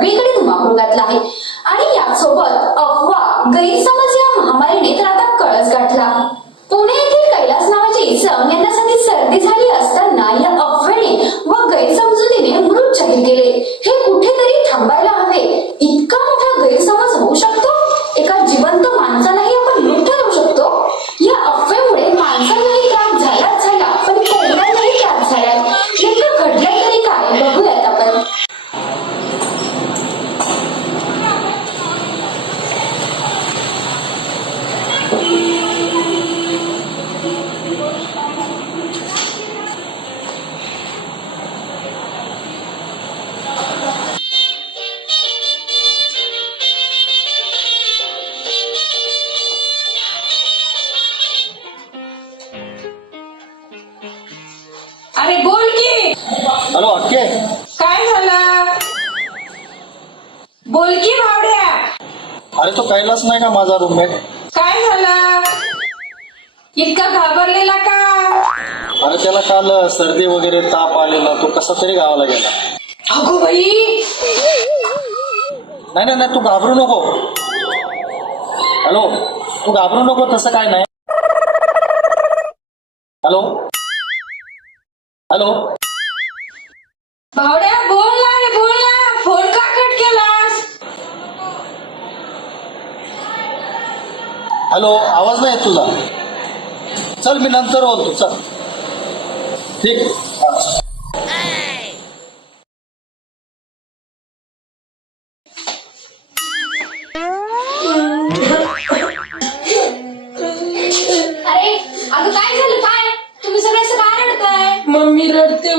सगळीकडे धुमाकूळ घातला आहे. आणि यासोबत अफवा गैरसमज या महामारीने तर आता कळस गाठला. कैलास नाही का माझा रूममेट काय झालं? इतका घाबरलेला का? अरे त्याला काल सर्दी वगैरे ताप आलेला तो कसा तरी गावाला गेला. अगो बाई! नाही नाही नाही तू घाबरू नको. हॅलो तू घाबरू नको तसं काय नाही. Hello hello. भावड्या बोल ना रे बोल ना फोन का कट केलास हॅलो आवाज नाही येत तुझा. चल मी नंतर बोलतो. चल. ठीक. हा. अरे अगं काय झालं? काय? तुम्ही सगळे असं काय रडताय? मम्मी रडते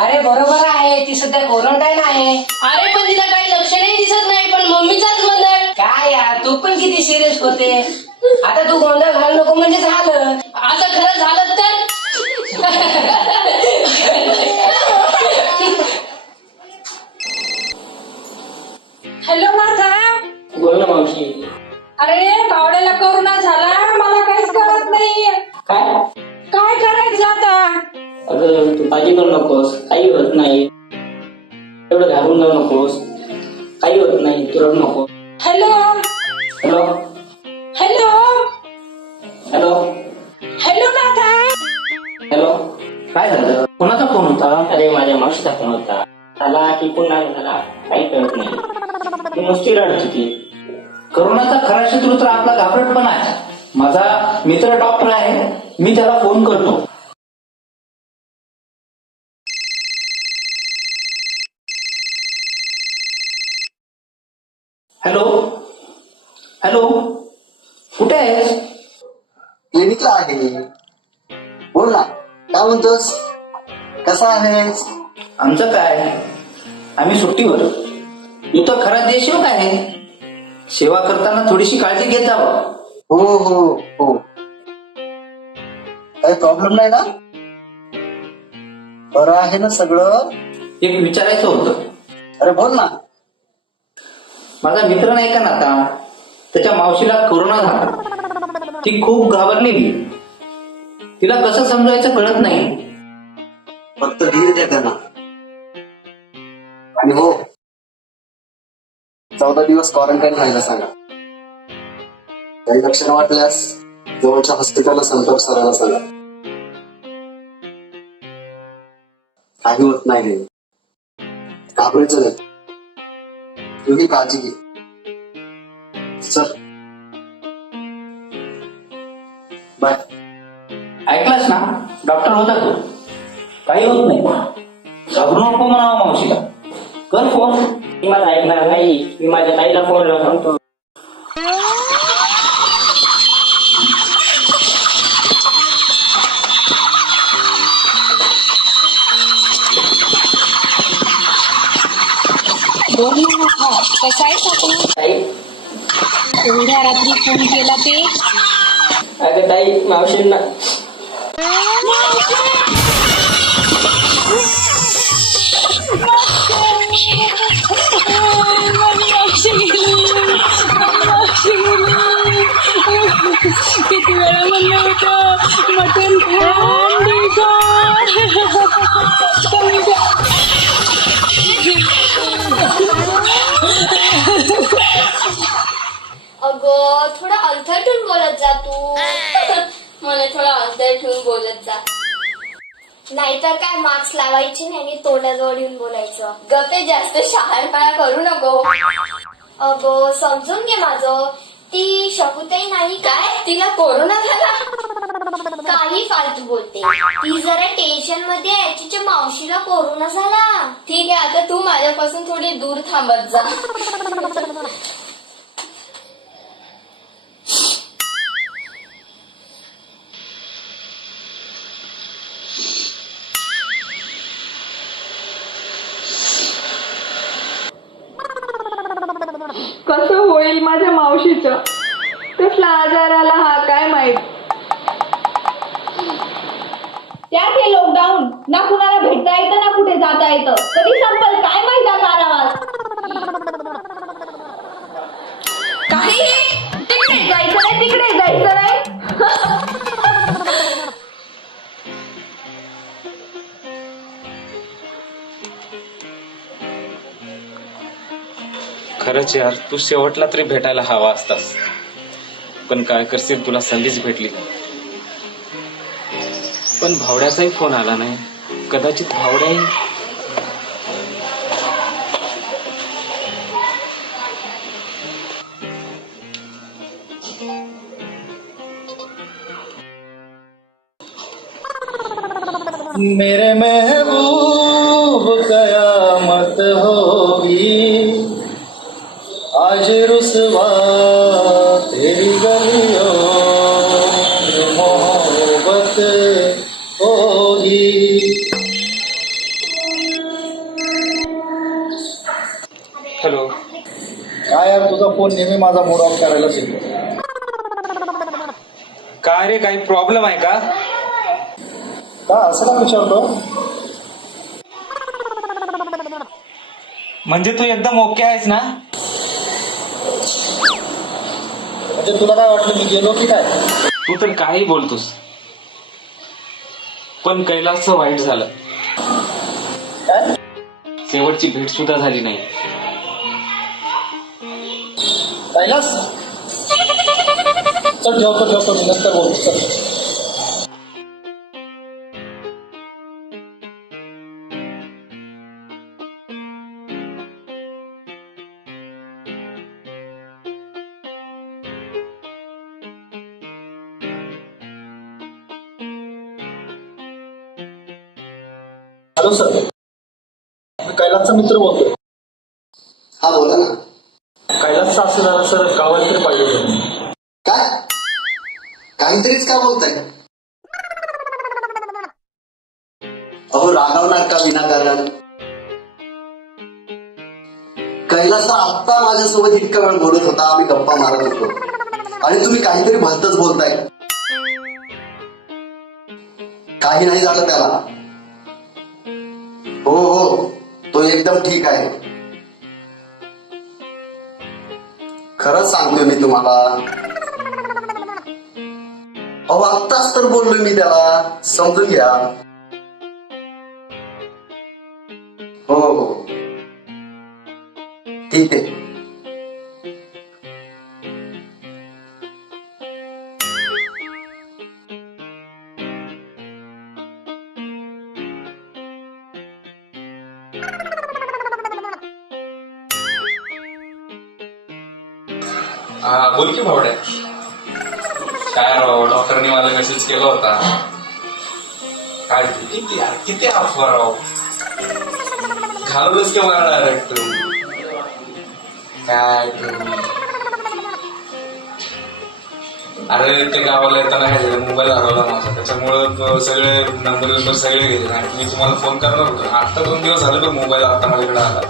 अरे बरोबर आहे ती सध्या क्वारंटाईन आहे. अरे पण तिला काही लक्षणही दिसत नाही पण मम्मीचाच गोंधळ काय यार तू पण किती सिरियस होते. आता तू गोंधळ घाल नको म्हणजे झालं. असं खरं झालं तर? हॅलो नाथा बोल ना मावशी. अरे बावड्याला कोरोना झाला मला काहीच कळत नाही काय? काय करायचं आता? अगं तू काळजी करू नकोस. काही होत नाही. एवढं घाबरून जाऊ नकोस. काही होत नाही. तू रडू नको. Hello? Hello? Hello? Hello? Hello Natha hello? काय झालं? कोणाचा फोन होता? अरे माझ्या मावशीचा फोन होता. झाला की पुन्हा झाला. काही कळत नाही. ती नुसती रडत होती. करोनाचा खरा शत्रू तर आपला घाबरटपणा आहे. माझा मित्र डॉक्टर आहे. मी त्याला फोन करतो हॅलो हॅलो कुठे आहेस क्लिनिकला आहे बोल ना काय म्हणतोस? कसा आहेस? आमचं काय? आम्ही सुट्टीवर. तू तर खरा देशसेवक आहे. सेवा करताना थोडीशी काळजी घेत जावं. हो हो हो. काही प्रॉब्लेम नाही ना? बरं आहे ना सगळं? एक विचारायचं होतं. अरे बोल ना. माझा मित्र नाही का नाता? त्याच्या मावशीला कोरोना झाला. ती खूप घाबरलेली तिला कसं समजायचं कळत नाही. फक्त धीर द्या त्यांना. आणि हो चौदा दिवस क्वारंटाईन राहायला सांगा. काही लक्षणं वाटल्यास जवळच्या हॉस्पिटलला संपर्क साधायला सांगा. काही होत नाही रे. घाबरायचं नाही. तुम्ही काळजी घे सर बाय ऐकलास ना डॉक्टर होता तो. काही होत नाही. घाबरू नको म्हणावं मावशीला. कर फोन ती मला ऐकणार नाही. मी माझ्या ताईला फोन लावून सांगतो. बोल ना हा कसा आहेस आपण? ताई. एवढ्या रात्री फोन केला ते? अगं ताई मावशींना किती वेळा म्हणलं होतं मटण थोडा ठेवून बोलत जा. नाहीतर काय मार्क्स लावायचे नाही आणि तोंडाजवळ येऊन बोलायचं. गप्पे जास्त शहाणपणा करू नको. अगं समजून घे माझं. ती शकुताई नाही. काय? काय तिला कोरोना झाला काही फालतू बोलते. ती जरा टेन्शनमध्ये आहे. तिच्या मावशीला कोरोना झाला ठीक आहे आता तू माझ्यापासून थोडी दूर थांबत जा. कसं होईल माझ्या मावशीचं? कसला आजार आला हा काय माहीत? त्यात हे लॉकडाऊन ना कुणाला भेटता येतं ना कुठे जाता येतं कधी संपत खरंच यार तू शेवटला तरी भेटायला हवा असतास. पण काय करशील तुला संधीच भेटली पण भावड्याचाही फोन आला नाही. कदाचित भावड्याही मेरे महबूब कयामत होगी। आज रुसवा तेरी गलियों मोहब्बत होगी हॅलो. काय यार तुझा फोन नेहमी माझा मूड ऑफ करायला शिकतो काय रे काही प्रॉब्लेम आहे का? का असं का विचारतो? म्हणजे तू एकदम ओके आहेस ना? म्हणजे तुला काय वाटलं मी गेलो की काय? तू तर काही बोलतोस. पण कैलासचं वाईट झालं. काय? शेवटची भेट सुद्धा झाली नाही. कैलास? चल ठेवतो ठेवतो मी नंतर बोलतो चल. Hello sir. मी कैलासचा मित्र बोलतोय. हा बोला ना. कैलासचा असलेला सर गावात तरी पाहिजे होतं. काय? काहीतरीच का बोलताय? अहो रागावणार का विनाकारण? कैलास आत्ता माझ्यासोबत इतका वेळ बोलत होता आम्ही गप्पा मारत होतो. आणि तुम्ही काहीतरी भलतच बोलताय. काही नाही झालं त्याला. हो हो. तो एकदम ठीक आहे. खरंच सांगतोय मी तुम्हाला. अहो आत्ताच तर बोललोय मी त्याला. समजून घ्या. हो हो. ठीक आहे. बोल की भावड्या. काय राव डॉक्टरनी मला मेसेज केला होता. काय किती यार किती अफवा राव. घालूनच की मला डायरेक्ट काय अरे ते गावाला येताना काय मोबाईल हरवला माझा. त्याच्यामुळं सगळे नंबर बिंबर सगळे गेले. आणि मी तुम्हाला फोन करणार होतो. आता दोन दिवस झाले तो मोबाईल आता माझ्याकडे आला.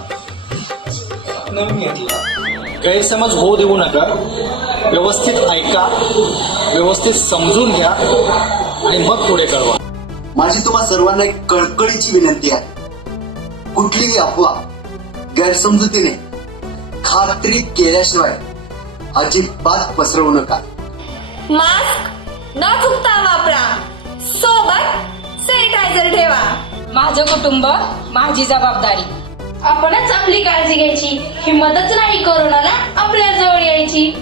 नवीन घेतला. गैरसमज होऊ देऊ नका. व्यवस्थित ऐका व्यवस्थित समजून घ्या आणि मग पुढे कळवा. माझी तुम्हा सर्वांना एक कळकळीची विनंती आहे. कुठलीही अफवा गैरसमजुतीने खात्री केल्याशिवाय अजिबात पसरवू नका. मास्क न चुकता वापरा. सोबत सॅनिटायझर ठेवा. माझं कुटुंब माझी जबाबदारी. आपणच आपली काळजी घ्यायची. हिंमतच नाही कोरोनाला आपल्या जवळ यायची.